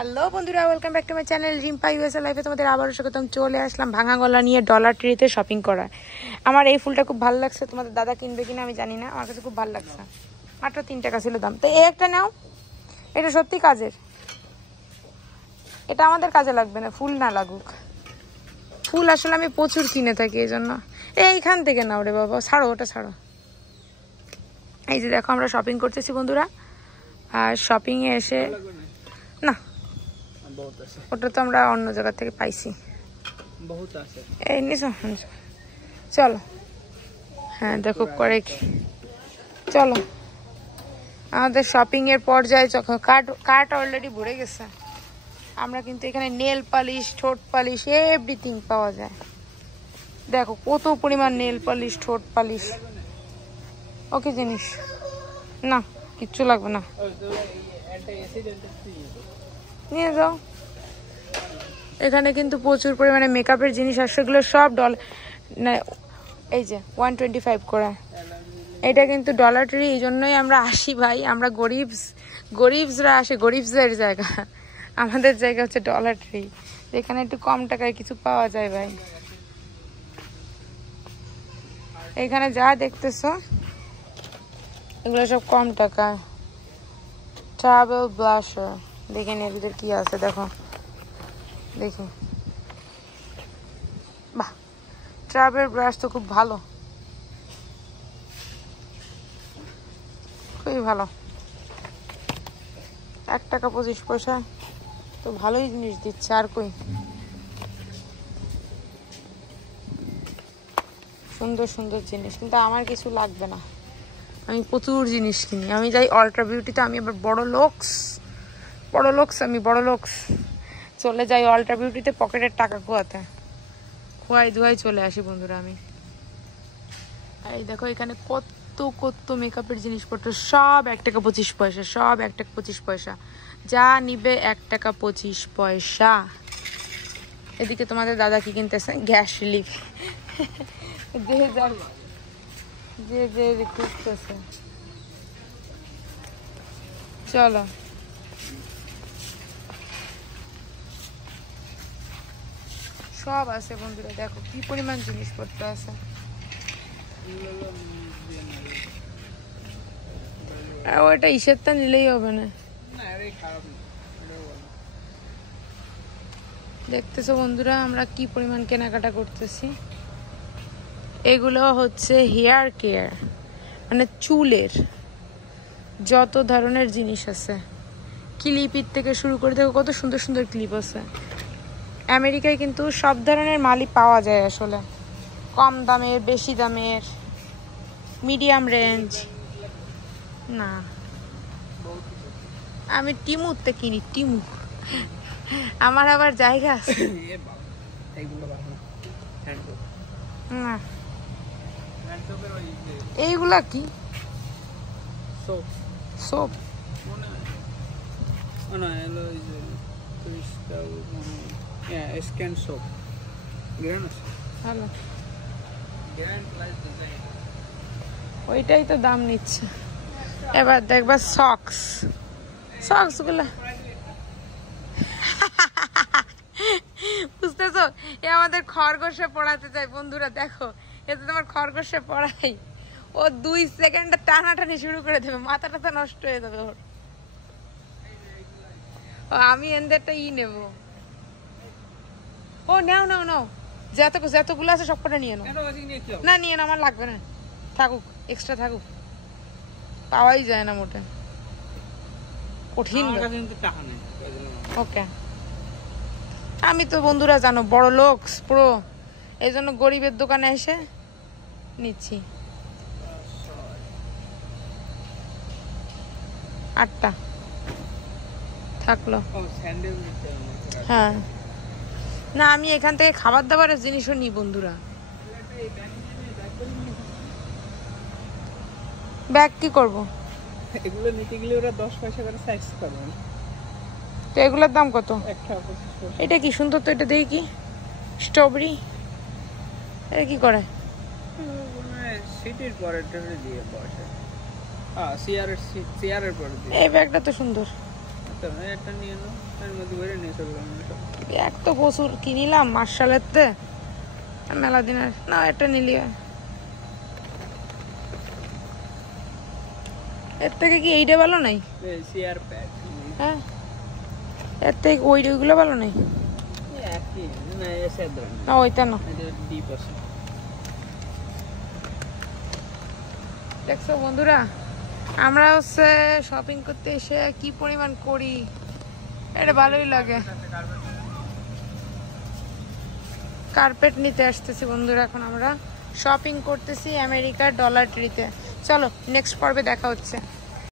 Hello বন্ধুরা, welcome back to my channel Rimpa USA লাইফে তোমাদের আবারও স্বাগতম। চলে আসলাম ভাঙা গলা নিয়ে ডলার ট্রিতে শপিং করা। আমার এই ফুলটা খুব ভালো লাগছে, তোমাদের দাদা কিনবে কিনা আমি জানি না, আমার কাছে খুব ভালো লাগছে। মাত্র 3 টাকা ছিল দাম, তো এই একটা নাও, এটা সত্যি কাজের, এটা আমাদের কাজে লাগবে না, ফুল না লাগুক। ফুল আসলে আমি প্রচুর কিনে থাকি, এই জন্য এইখান থেকে নাও রে বাবা, ছাড়ো ওটা ছাড়ো। এই যে দেখো আমরা শপিং করতেছি বন্ধুরা, আর শপিংয়ে এসে না ওটা তো আমরা অন্য জায়গা থেকে পাইছি, এই নিছো চলো। হ্যাঁ দেখো করে কি, চলো আমাদের শপিং এর পর্যায়ে কার্ট অলরেডি ভরে গেছে। আমরা কিন্তু এখানে নেল পালিশ, ঠোঁট পালিশ, এভরিথিং পাওয়া যায়। দেখো কত পরিমাণ নেল পালিশ, ঠোঁট পালিশ। ওকে জিনিস না, কিচ্ছু লাগবে না, নিয়ে যাও। এখানে কিন্তু প্রচুর পরিমাণে মেকআপের জিনিস আর সেগুলো সব এই যে 125 করে। এটা কিন্তু ডলার ট্রি, এই জন্যই আমরা আসি ভাই, আমরা গরিবসরা আসে, গরিবসদের জায়গা। আমাদের জায়গা হচ্ছে ডলার ট্রি, যেখানে একটু কম টাকায় কিছু পাওয়া যায় ভাই। এখানে যা দেখতেছো এগুলো সব কম টাকায়। ট্রাভেল ব্লাশার দেখে নিয়ে এদের কি আছে দেখো, দেখি বাহ, ট্রাভেল ব্রাশ তো খুব ভালো, খুবই ভালো। 1 টাকা 25 পয়সা তো ভালোই জিনিস দিচ্ছে। আর কই সুন্দর সুন্দর জিনিস, কিন্তু আমার কিছু লাগবে না, আমি প্রচুর জিনিস কিনি। আমি যাই অল্ট্রা বিউটিতে, আমি আবার বড় লোকস চলে যাই অল্ট্রা বিউটিতে পকেটের টাকা খোয়াই ধোয়াই চলে আসি বন্ধুরা আমি। এই দেখো এখানে কত মেকআপের জিনিসপত্র, সব 1 টাকা 25 পয়সা, সব 1 টাকা 25 পয়সা, যা নিবে 1 টাকা 25 পয়সা। এদিকে তোমাদের দাদা কি কিনতেছে, গ্যাস রিলিফ, যে খুঁজতেছে। চলো সব আছে বন্ধুরা, দেখো কি পরিমাণ জিনিসপত্র আছে। ওটা ইসেরটা নিলেই হবে না, দেখতেছো বন্ধুরা আমরা কি পরিমাণ কেনাকাটা করতেছি। এগুলো হচ্ছে হেয়ার কেয়ার, মানে চুলের যত ধরনের জিনিস আছে, ক্লিপির থেকে শুরু করে দেখো কত সুন্দর সুন্দর ক্লিপ আছে। আমেরিকায় কিন্তু সব ধরনের মালই পাওয়া যায় আসলে, কম দামের, বেশি দামের, মিডিয়াম রেঞ্জ। না আমি টিমুতে কিনি, টিমু আমার আবার জায়গা আছে না। এইগুলা কি সোপ, ভালো, ওইটাই তো দাম নিচ্ছে। এবার দেখবা সক্স গুলা বুঝতেছো, এ আমাদের খরগোশে পড়াতে চাই বন্ধুরা। দেখো এতে তোমার খরগোশে পড়াই, ও 2 সেকেন্ডে টানাটানি শুরু করে দেবে, মাথাটা তো নষ্ট হয়ে যাবে ওর। আমি এদেরটা নেব। ও নাও যতগুলো আছে সবকটা নিয়ে নাও। না নিয়ে না, আমার লাগবে না, থাকুক, এক্সট্রা থাকুক, পাওয়াই যায় না মোটে, কঠিন। ওকে, আমি তো বন্ধুরা জানো বড় লোক পুরো, এই জন্য গরিবের দোকানে এসে নিচ্ছি। 8টা থাকলো। হ্যাঁ না, আমি এখান থেকে খাবার দাবারের জিনিসও নিই বন্ধুরা। ব্যাগ কি করব, এগুলো নিতে গেলে ওরা 10 পয়সা করে সাইজ করবে। তো এগুলোর দাম কত? এটা কি সুন্দর তো, এটা দেখি কি, স্ট্রবেরি, এটা কি করে? সিটির পরে দিয়ে বসে, চেয়ারের পরে দিয়ে। এই ব্যাগটা তো সুন্দর, এটা নিয়ে নাও। এর মধ্যে ভরে নিয়ে চললাম এক তো প্রচুর কিনিলাম মার্শালের তে মেলা দিনের না, এটা নিলি হয়। এর থেকে কি এইটা ভালো নাই? শেয়ার প্যাক হ্যাঁ, এর থেকে ওইগুলো ভালো নাই একই না, এসে ধরেন না, ওইটা না। এটা ডিপ আছে। দেখছো বন্ধুরা, আমরা হচ্ছে শপিং করতে এসে কি পরিমাণ করি, এটা ভালোই লাগে। কার্পেট নিতে আসতেছি বন্ধুরা, এখন আমরা শপিং করতেছি আমেরিকার ডলার ট্রিতে। চলো নেক্সট পর্বে দেখা হচ্ছে।